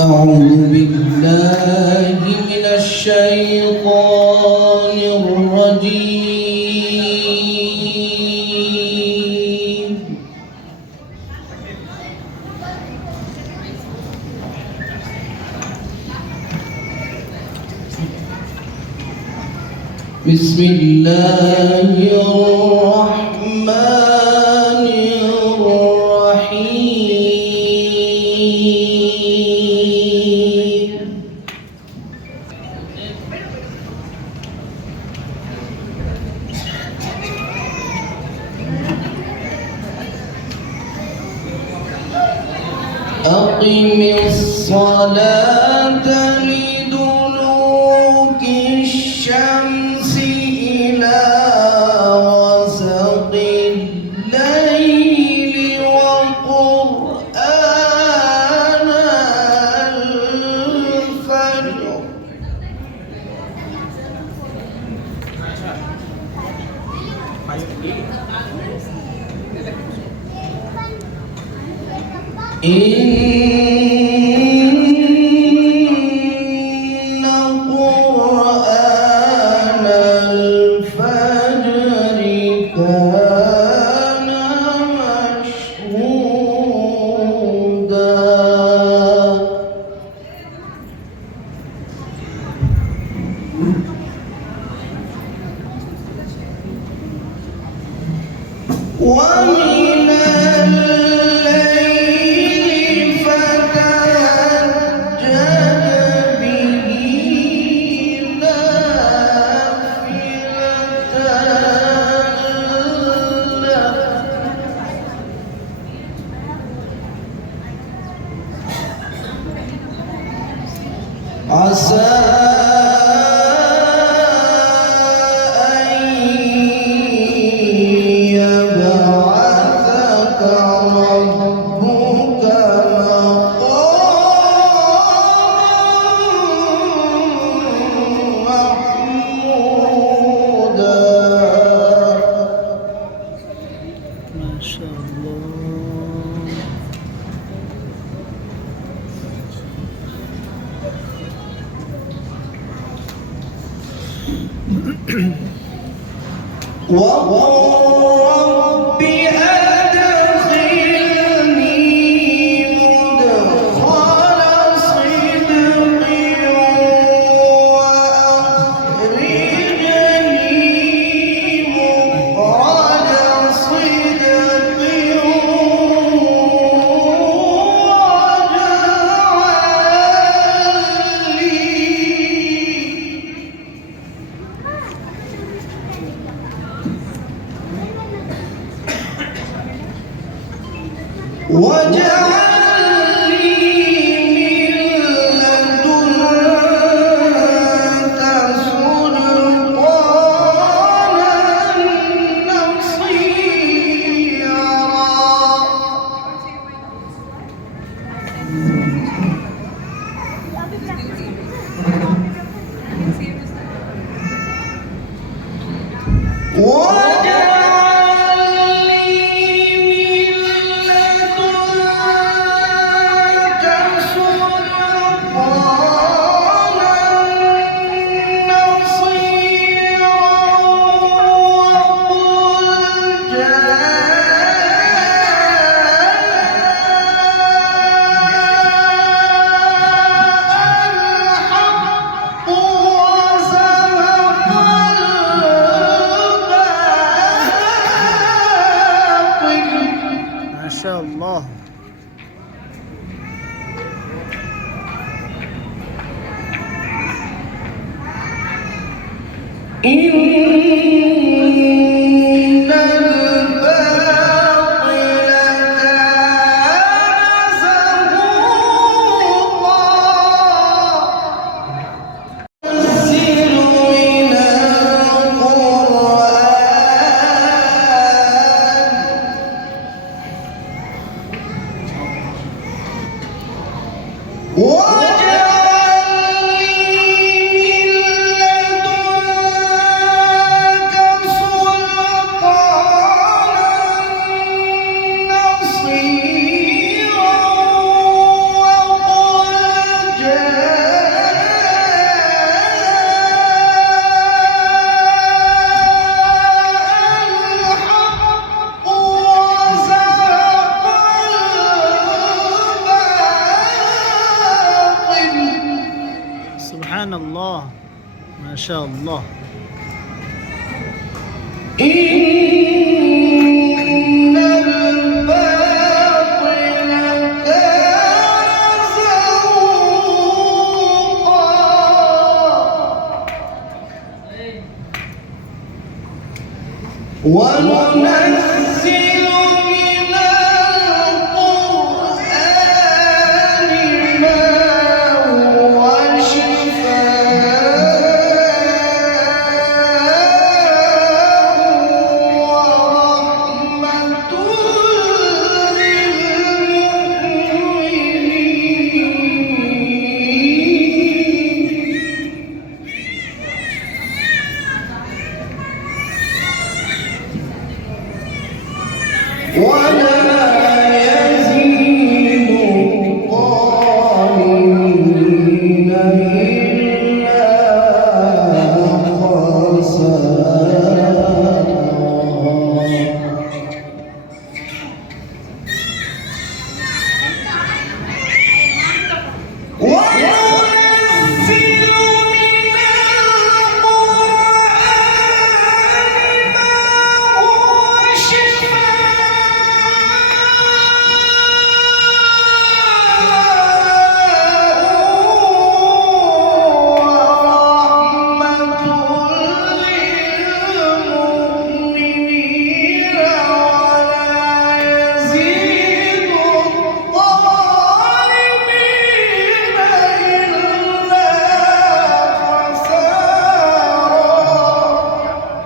أعوذ بالله من الشيطان الرجيم. بسم الله الرحمن الرحيم. أقم الصلاة لدلوك الشمس إلى غسق الليل وقرآن الفجر إن قرآن الفجر كان مشهودا ومن الليل فتهجد به نافلة لك عسى وقل رب أدخلني مدخل صدق وأخرجني مخرج صدق واجعل لي من لدنك سلطانا نصيرا ما شاء الله. إن الباطل كان زهوقا ننزل من القرآن سبحان الله ما شاء الله. إن الباطل كان زهوقا وننزل من القرآن ما هو شفاء ورحمة للمؤمنين ولا يزيد الظالمين إلا خسارا. وننزل من القرآن ما هو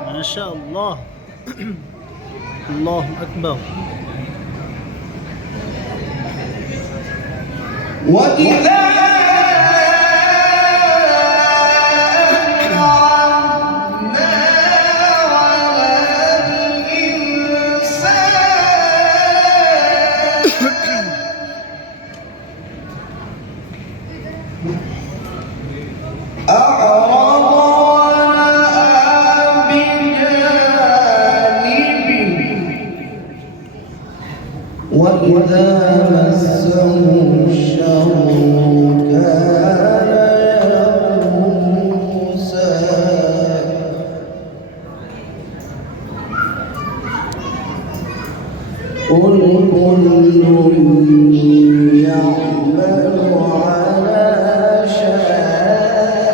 ما شاء الله. الله أكبر. وإذا أنعمنا على الإنسان أعرض ونأى بجانبه وإذا مسه الشر كان يئوسا. قل كل يعمل على شاكلته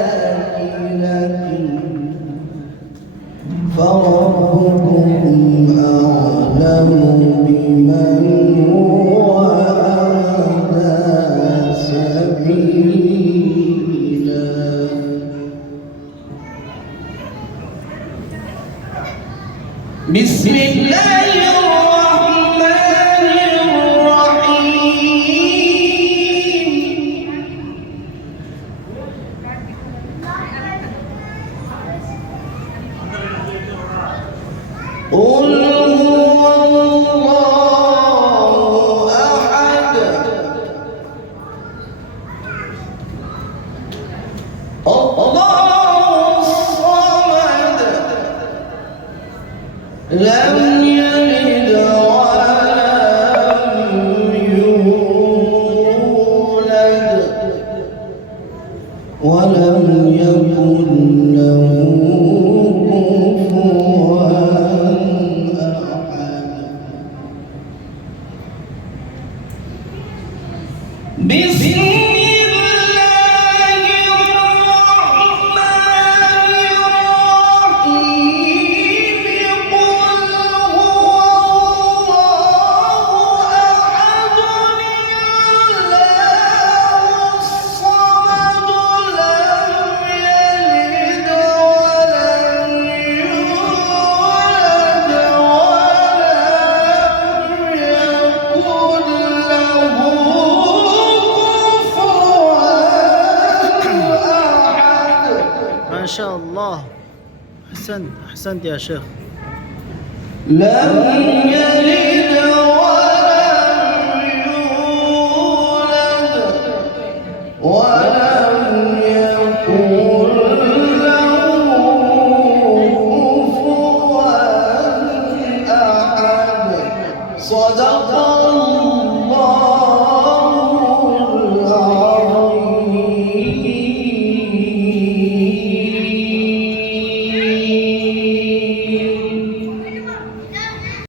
فربكم أعلم بمن هو أهدى سبيلا. بسم الله الرحمن الرحيم. قل هو الله أحد الله الصمد لم يلد ولم يولد ولم يكن له كفوا أحد. بسم الله الرحمن الرحيم. قل هو الله أحد الله الصمد لم يلد ولم يولد ولم يكن له ما شاء الله. أحسنت أحسنت يا شيخ. لم يلد ولم يولد ولم